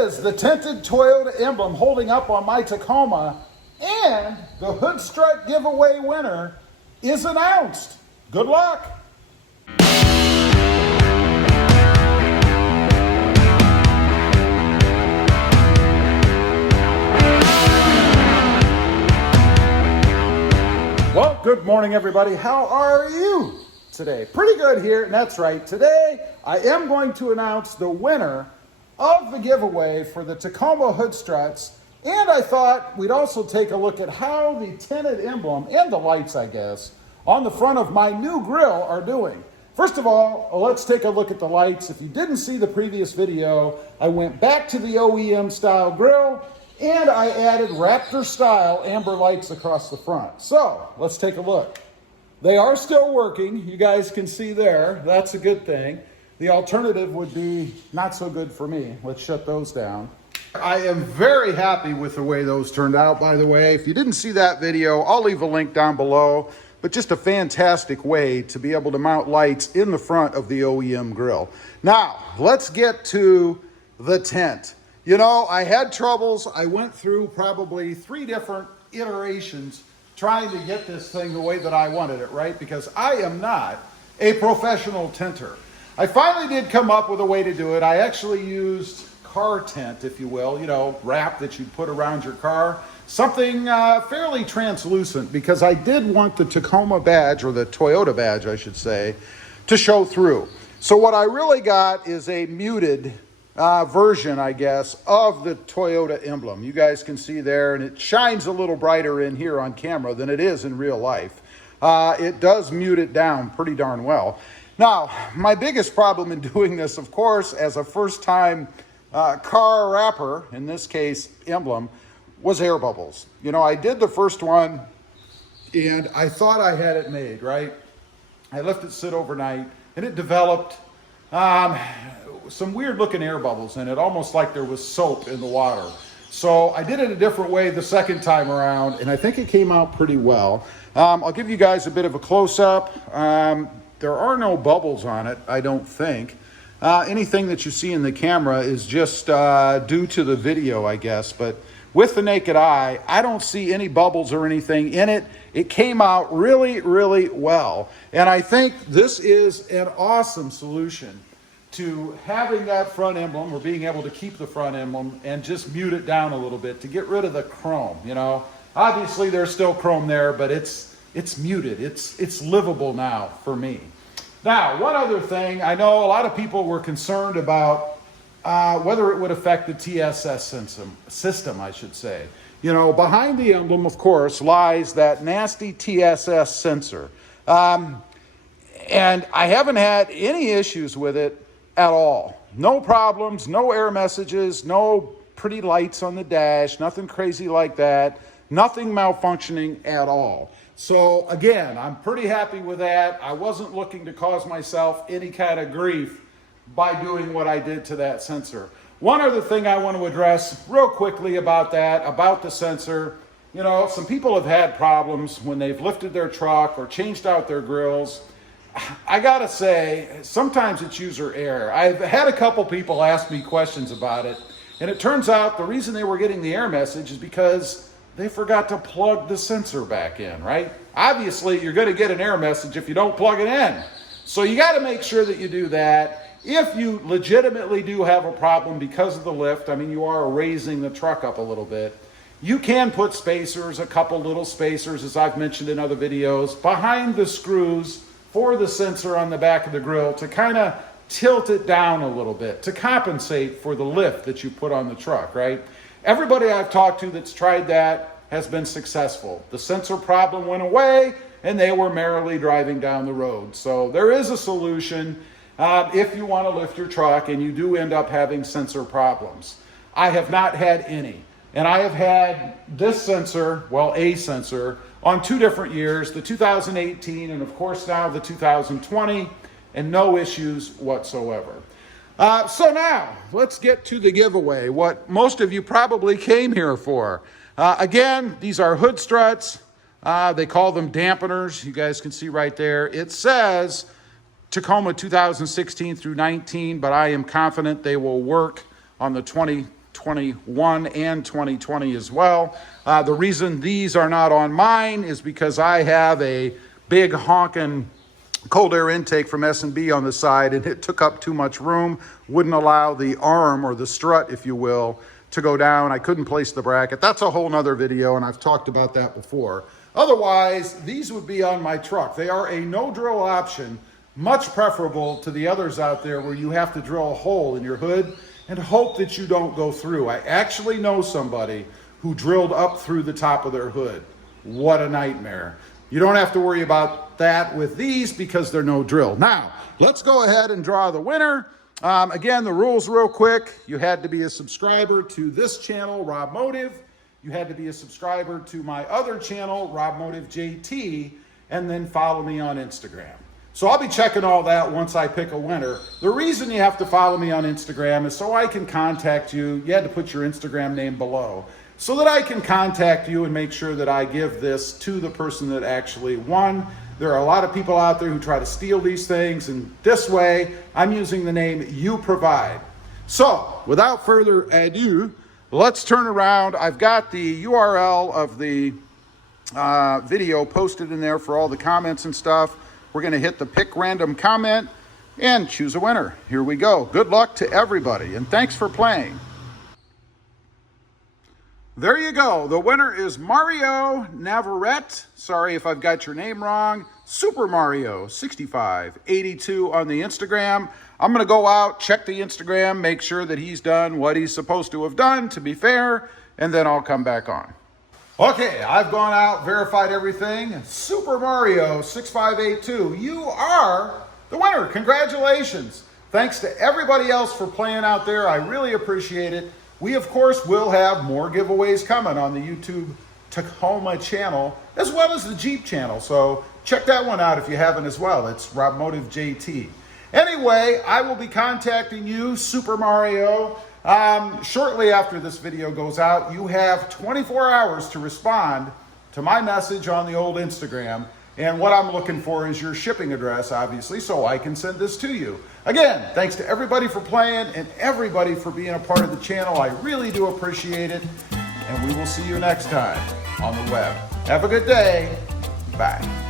is the tinted Toyota emblem holding up on my Tacoma, and the hood strut giveaway winner is announced. Good luck. Well, good morning, everybody. How are you today? Pretty good here, and that's right. Today, I am going to announce the winner of the giveaway for the Tacoma hood struts, and I thought we'd also take a look at how the tinted emblem and the lights, I guess, on the front of my new Grille are doing. First of all, let's take a look at the lights. If you didn't see the previous video, I went back to the OEM style Grille, and I added Raptor style amber lights across the front. So let's take a look. They are still working. You guys can see there. That's a good thing. The alternative would be not so good for me. Let's shut those down. I am very happy with the way those turned out, by the way. If you didn't see that video, I'll leave a link down below. But just a fantastic way to be able to mount lights in the front of the OEM Grille. Now, let's get to the tint. You know, I had troubles. I went through probably 3 different iterations trying to get this thing the way that I wanted it, right? Because I am not a professional tinter. I finally did come up with a way to do it. I actually used car tint, if you will, you know, wrap that you put around your car. Something fairly translucent, because I did want the Tacoma badge, or the Toyota badge, I should say, to show through. So what I really got is a muted version, I guess, of the Toyota emblem. You guys can see there, and it shines a little brighter in here on camera than it is in real life. It does mute it down pretty darn well. Now, my biggest problem in doing this, of course, as a first-time car wrapper, in this case, emblem, was air bubbles. You know, I did the first one, and I thought I had it made, right? I left it sit overnight, and it developed some weird looking air bubbles in it, almost like there was soap in the water. So I did it a different way the second time around, and I think it came out pretty well. I'll give you guys a bit of a close-up. There are no bubbles on it, I don't think. Anything that you see in the camera is just due to the video, I guess. But with the naked eye, I don't see any bubbles or anything in it. It came out really, really well. And I think this is an awesome solution to having that front emblem, or being able to keep the front emblem and just mute it down a little bit to get rid of the chrome. You know, obviously there's still chrome there, but it's muted. It's livable now for me. Now, one other thing, I know a lot of people were concerned about whether it would affect the TSS system, I should say. You know, behind the emblem, of course, lies that nasty TSS sensor. And I haven't had any issues with it at all. No problems, no error messages, no pretty lights on the dash, nothing crazy like that, nothing malfunctioning at all. So again, I'm pretty happy with that. I wasn't looking to cause myself any kind of grief by doing what I did to that sensor. One other thing I want to address real quickly about that, about the sensor. You know, some people have had problems when they've lifted their truck or changed out their grills. I gotta say, sometimes it's user error. I've had a couple people ask me questions about it, and it turns out the reason they were getting the error message is because they forgot to plug the sensor back in, right? Obviously, you're gonna get an error message if you don't plug it in. So you gotta make sure that you do that. If you legitimately do have a problem because of the lift, I mean, you are raising the truck up a little bit, you can put spacers, a couple little spacers, as I've mentioned in other videos, behind the screws for the sensor on the back of the Grille to kind of tilt it down a little bit to compensate for the lift that you put on the truck, right? Everybody I've talked to that's tried that has been successful. The sensor problem went away, and they were merrily driving down the road. So there is a solution if you want to lift your truck and you do end up having sensor problems. I have not had any. And I have had this sensor, well, a sensor, on 2 different years, the 2018 and of course now the 2020, and no issues whatsoever. So now, let's get to the giveaway, what most of you probably came here for. Again, these are hood struts. They call them dampeners. You guys can see right there. It says Tacoma 2016 through 19, but I am confident they will work on the 20 2021 and 2020 as well. The reason these are not on mine is because I have a big honking cold air intake from S&B on the side, and it took up too much room, wouldn't allow the arm or the strut, if you will, to go down. I couldn't place the bracket. That's a whole nother video, and I've talked about that before. Otherwise, these would be on my truck. They are a no drill option, much preferable to the others out there where you have to drill a hole in your hood and hope that you don't go through. I actually know somebody who drilled up through the top of their hood. What a nightmare. You don't have to worry about that with these because they're no drill. Now, let's go ahead and draw the winner. Again, the rules real quick. You had to be a subscriber to this channel, RobMotive. You had to be a subscriber to my other channel, RobMotive JT, and then follow me on Instagram. So I'll be checking all that once I pick a winner. The reason you have to follow me on Instagram is so I can contact you. You had to put your Instagram name below so that I can contact you and make sure that I give this to the person that actually won. There are a lot of people out there who try to steal these things, and this way I'm using the name you provide. So without further ado, let's turn around. I've got the URL of the video posted in there for all the comments and stuff. We're going to hit the pick random comment and choose a winner. Here we go. Good luck to everybody, and thanks for playing. There you go. The winner is Mario Navarrete. Sorry if I've got your name wrong. Super Mario 6582 on the Instagram. I'm going to go out, check the Instagram, make sure that he's done what he's supposed to have done, to be fair, and then I'll come back on. Okay, I've gone out, verified everything. Super Mario 6582, you are the winner. Congratulations. Thanks to everybody else for playing out there. I really appreciate it. We, of course, will have more giveaways coming on the YouTube Tacoma channel, as well as the Jeep channel. So check that one out if you haven't as well. It's RobMotive JT. Anyway, I will be contacting you, Super Mario, shortly after this video goes out. You have 24 hours to respond to my message on the old Instagram. And what I'm looking for is your shipping address, obviously, so I can send this to you. Again, thanks to everybody for playing and everybody for being a part of the channel. I really do appreciate it. And we will see you next time on the web. Have a good day. Bye.